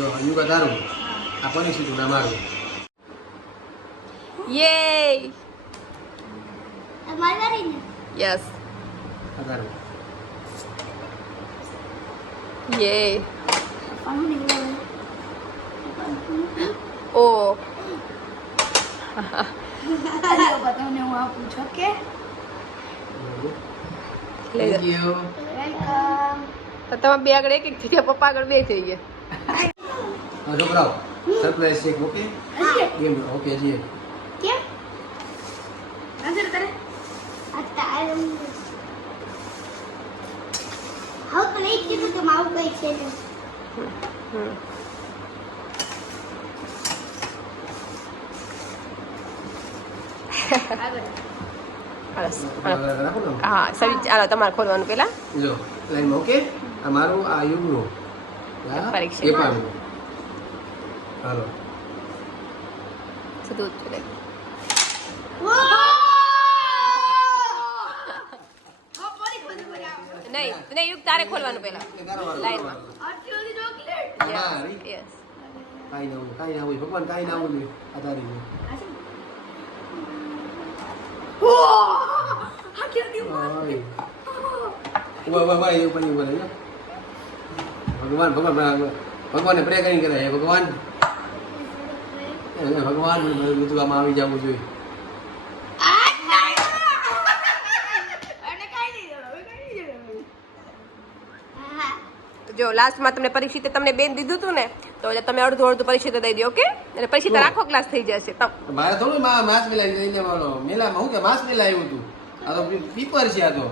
જો યુગા તારું આ કોની સીટું ના મારું યે અમારી વારી ને યસ આ તારું યે પાણી ને ઓ અરે બતાવને હું આપું છું કે થેન્ક યુ વેલકમ તો તમે બે આગળ એક થઈ ગયા પપ્પા આગળ બે થઈ ગયા છોકરાઓ સરપ્રાઈઝ છે ઓકે કેમ ઓકે છે કેમ નજર કરે આ તારું હાઉ તો નહીં કીધું કે માવું કઈ છે ને રાખો ને હા સવી ચાલો તમારે ખોલવાનું પેલા જો લાઈનમાં ઓકે આ મારું આ યુગનું પરીક્ષા. એ પાનું હાલો સીધું જ છે. નહીં નહીં યુગ તારે ખોલવાનું પેલા લાઈનમાં મારી યસ કાંઈ ના હોય ભગવાન કાંઈ ના હોય આ તારી ભગવાન ભગવાનને પ્રે કરી કરે ભગવાન ભગવાન બધું આમાં આવી જવું જોઈએ જો લાસ્ટમાં તમને પરીક્ષિત તમને બેન દીધું હતું ને તો તમે અડધું અડધું પરીક્ષિત દઈ દો ઓકે અને પરીક્ષિત આખો ક્લાસ થઈ જશે મારે થોડું માસ મેલા લઈને મેલામાં હું કે માસ મેલા આવ્યું હતું આ તો પીપર છે આ તો